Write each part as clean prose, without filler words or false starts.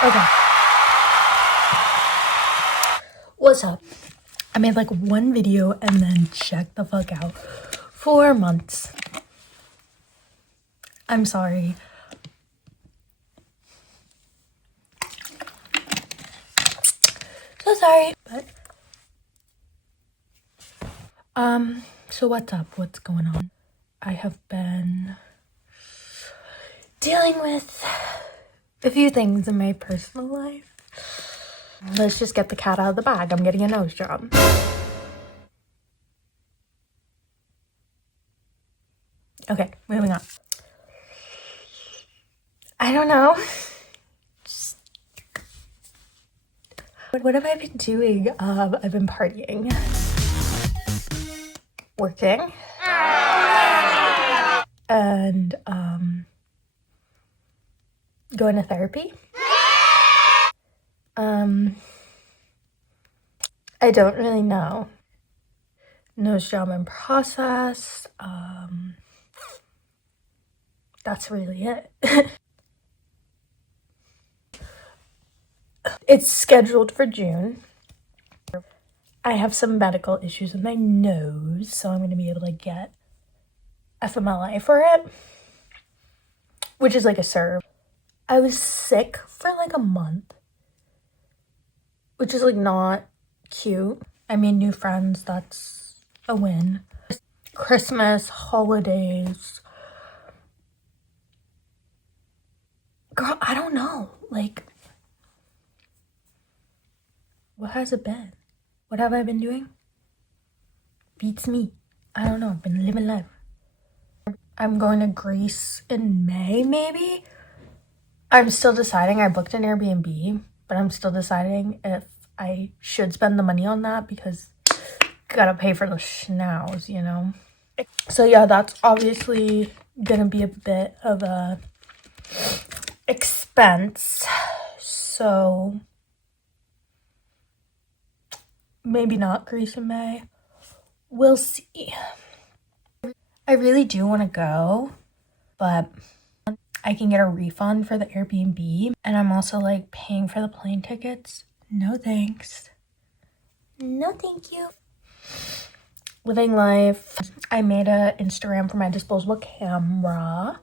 Okay. What's up? I made like one video and then checked the fuck out for months. I'm sorry. So sorry. But so what's up? What's going on? I have been dealing with a few things in my personal life. Let's just get the cat out of the bag. I'm getting a nose job. Okay, moving on. I don't know. What have I been doing? I've been partying, working, and going to therapy. I don't really know. Nose job in process. That's really it. It's scheduled for June. I have some medical issues with my nose, so I'm going to be able to get FMLA for it, which is like a serve. I was sick for like a month, which is like not cute. I made new friends. That's a win. Christmas, holidays. Girl, I don't know. Like, what has it been? What have I been doing? Beats me. I don't know. I've been living life. I'm going to Greece in May, maybe? I'm still deciding. I booked an Airbnb, but I'm still deciding if I should spend the money on that because gotta pay for the schnauz, you know? So yeah, that's obviously gonna be a bit of a expense. So maybe not Greece in May. We'll see. I really do want to go, but I can get a refund for the Airbnb, and I'm also like paying for the plane tickets. No thanks. No thank you. Living life. I made an Instagram for my disposable camera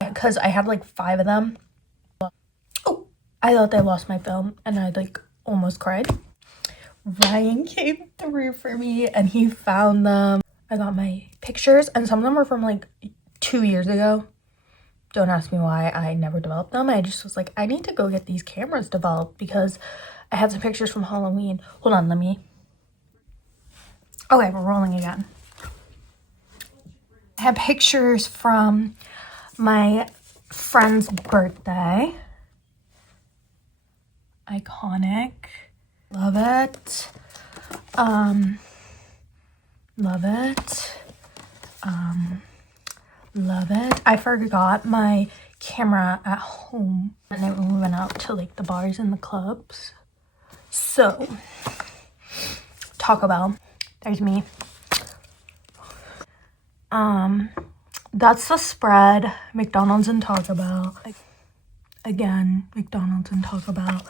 because I had like 5 of them. Oh, I thought I lost my film and I like almost cried. Ryan came through for me and he found them. I got my pictures and some of them are from like 2 years ago. Don't ask me why I never developed them. I just was like, I need to go get these cameras developed because I had some pictures from Halloween. Hold on, let me. Okay, we're rolling again. I have pictures from my friend's birthday. Iconic. Love it. Love it. Love it. I forgot my camera at home and then we went out to like the bars and the clubs. So, Taco Bell. There's me. That's the spread. McDonald's and Taco Bell. Again, McDonald's and Taco Bell.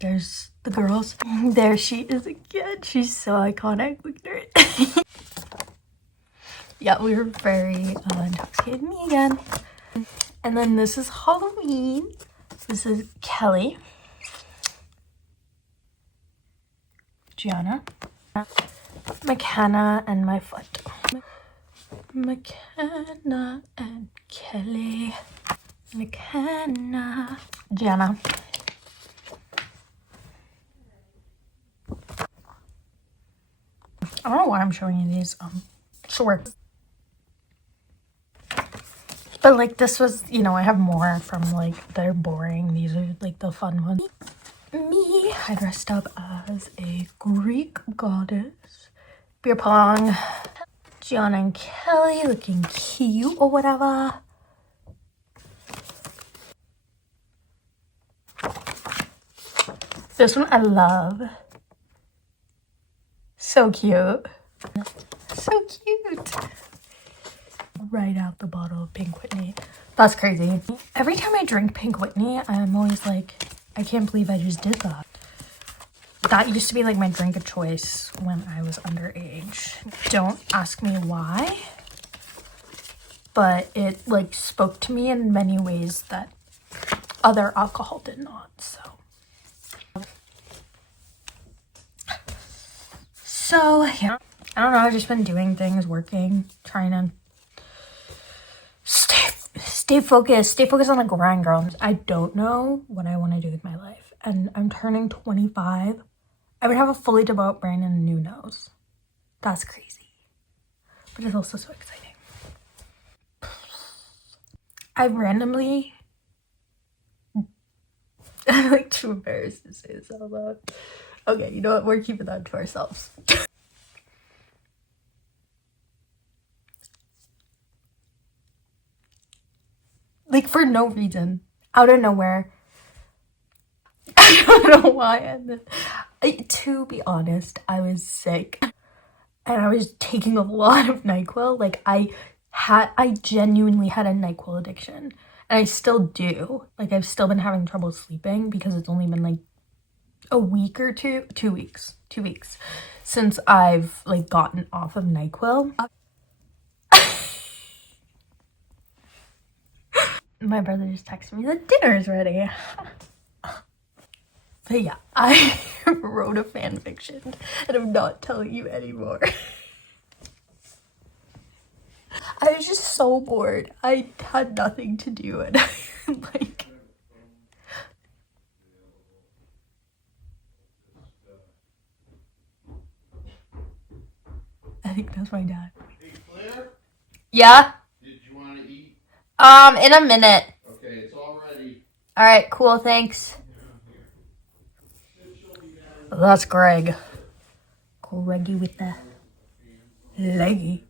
There's the girls. There she is again. She's so iconic. Look at her. Yeah, we were very intoxicated. Me again. And then this is Halloween. This is Kelly. Gianna. McKenna and my foot. McKenna and Kelly. McKenna. Gianna. I don't know why I'm showing you these shorts. But like this was, you know, I have more from like they're boring. These are like the fun ones. Me, I dressed up as a Greek goddess. Beer pong. Gianna and Kelly looking cute or whatever. This one I love. So cute. So cute. Right out the bottle of Pink Whitney. That's crazy. Every time I drink Pink Whitney, I'm always like, I can't believe I just did that. That used to be like my drink of choice when I was underage. Don't ask me why, but it like spoke to me in many ways that other alcohol did not. So yeah, I don't know. I've just been doing things, working, trying to stay focused on the grind, girl. I don't know what I want to do with my life, and I'm turning 25. I would have a fully developed brain and a new nose. That's crazy, but it's also so exciting. I randomly, I'm like too embarrassed to say this out loud. Okay, you know what? We're keeping that to ourselves. Like for no reason, out of nowhere. I don't know why. To be honest, I was sick and I was taking a lot of NyQuil. Like I genuinely had a NyQuil addiction, and I still do. Like I've still been having trouble sleeping because it's only been like a week or 2 weeks since I've like gotten off of NyQuil. My brother just texted me that dinner is ready. But yeah, I wrote a fan fiction and I'm not telling you anymore. I was just so bored. I had nothing to do and like, I think that's my dad. Hey Claire, Yeah? did you want to eat? In a minute. Okay, it's all ready. All right, cool, thanks. That's Greg. Greggy with the leggy.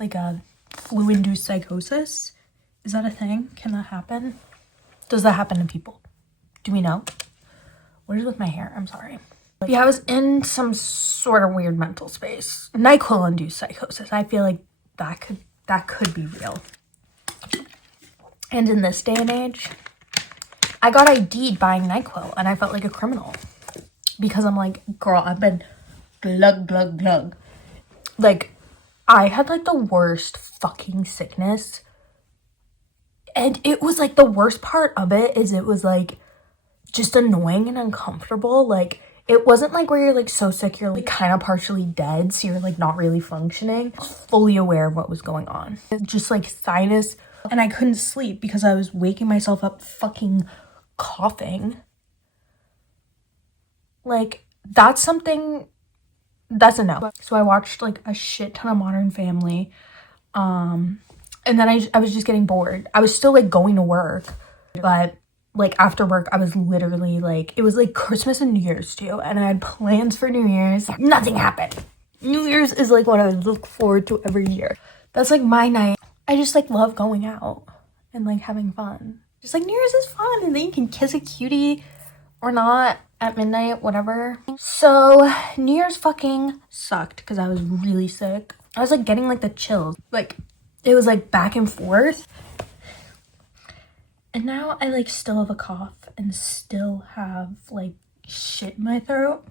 Like a flu-induced psychosis? Is that a thing? Can that happen? Does that happen to people? Do we know? What is with my hair? I'm sorry. Yeah, I was in some sort of weird mental space. NyQuil-induced psychosis. I feel like that could be real. And in this day and age, I got ID'd buying NyQuil and I felt like a criminal. Because I'm like, girl, I've been glug, glug, glug. Like, I had like the worst fucking sickness. And it was like the worst part of it is it was like just annoying and uncomfortable. Like, it wasn't like where you're like so sick you're like kind of partially dead, so you're like not really functioning. I was fully aware of what was going on. Just like sinus, and I couldn't sleep because I was waking myself up fucking coughing. Like, that's something, that's a no. So I watched like a shit ton of Modern Family. And then I was just getting bored. I was still like going to work, but like after work, I was literally like, it was like Christmas and New Year's too. And I had plans for New Year's. Nothing happened. New Year's is like what I look forward to every year. That's like my night. I just like love going out and like having fun. Just like New Year's is fun, and then you can kiss a cutie or not at midnight, whatever. So New Year's fucking sucked because I was really sick. I was like getting like the chills. Like it was like back and forth. And now I like still have a cough and still have like shit in my throat.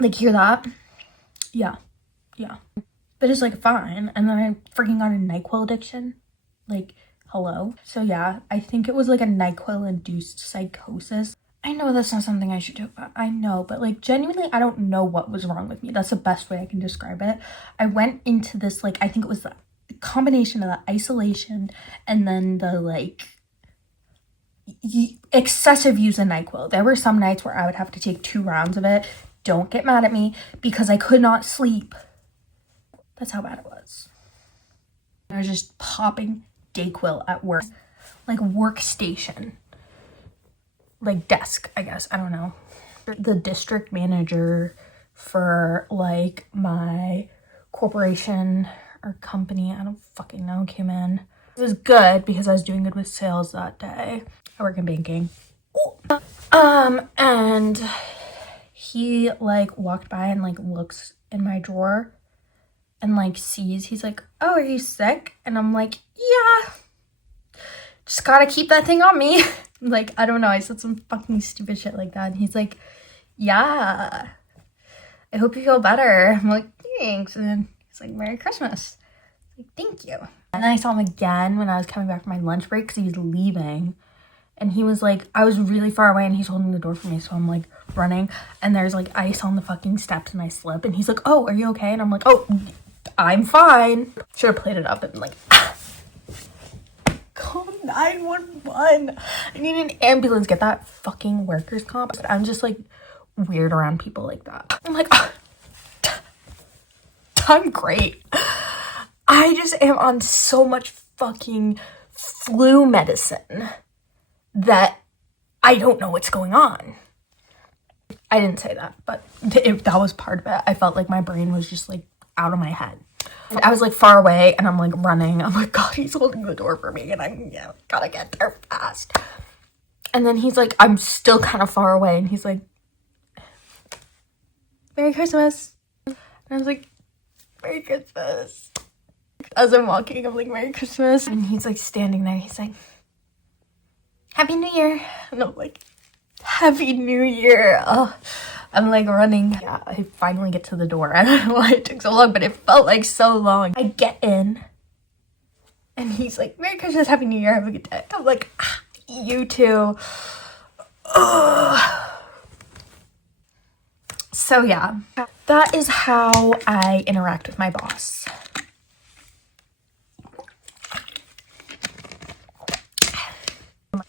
Like, hear that? Yeah. But it's like fine. And then I freaking got a NyQuil addiction. Like, hello. So yeah, I think it was like a NyQuil induced psychosis. I know that's not something I should do, but I know, but like genuinely, I don't know what was wrong with me. That's the best way I can describe it. I went into this, like, I think it was the combination of the isolation and then the like excessive use of NyQuil. There were some nights where I would have to take 2 rounds of it. Don't get mad at me because I could not sleep. That's how bad it was. I was just popping Dayquil at work, like workstation. Like desk, I guess. I don't know. The district manager for like my corporation or company, I don't fucking know, came in. It was good because I was doing good with sales that day. I work in banking. Ooh. And he like walked by and like looks in my drawer and like sees, he's like, oh, are you sick? And I'm like, yeah, just gotta keep that thing on me. Like, I don't know, I said some fucking stupid shit like that, and he's like, yeah, I hope you feel better. I'm like, thanks. And then he's like, Merry Christmas. Like, thank you. And then I saw him again when I was coming back from my lunch break because he was leaving. And he was like, I was really far away and he's holding the door for me. So I'm like running and there's like ice on the fucking steps and I slip. And he's like, oh, are you okay? And I'm like, oh, I'm fine. Should have played it up and been like, call 911. I need an ambulance. Get that fucking workers' comp. But I'm just like weird around people like that. I'm like, I'm great. I just am on so much fucking flu medicine that I don't know what's going on. I didn't say that, but that was part of it. I felt like my brain was just like out of my head. I was like far away and I'm like running. I'm like, God, he's holding the door for me and I'm gotta get there fast. And then he's like, I'm still kind of far away and he's like, Merry Christmas. And I was like, Merry Christmas. As I'm walking, I'm like, Merry Christmas. And he's like standing there. He's like, Happy New Year. And I'm like, Happy New Year. Oh, I'm like running. Yeah, I finally get to the door. I don't know why it took so long, but it felt like so long. I get in and he's like, Merry Christmas, Happy New Year, have a good day. I'm like, you too. Ugh. So yeah, that is how I interact with my boss.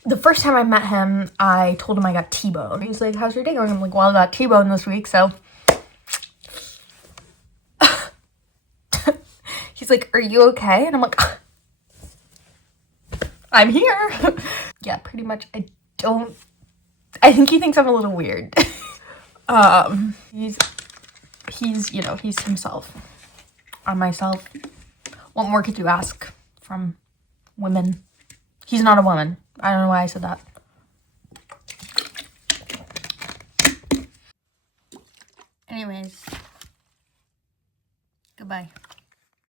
The first time I met him, I told him I got T-boned. He's like, how's your day going? I'm like, well, I got T-boned this week, so. He's like, are you okay? And I'm like, I'm here. Yeah, pretty much. I think he thinks I'm a little weird. He's, you know, he's himself. I'm myself. What more could you ask from women? He's not a woman. I don't know why I said that. Anyways, goodbye.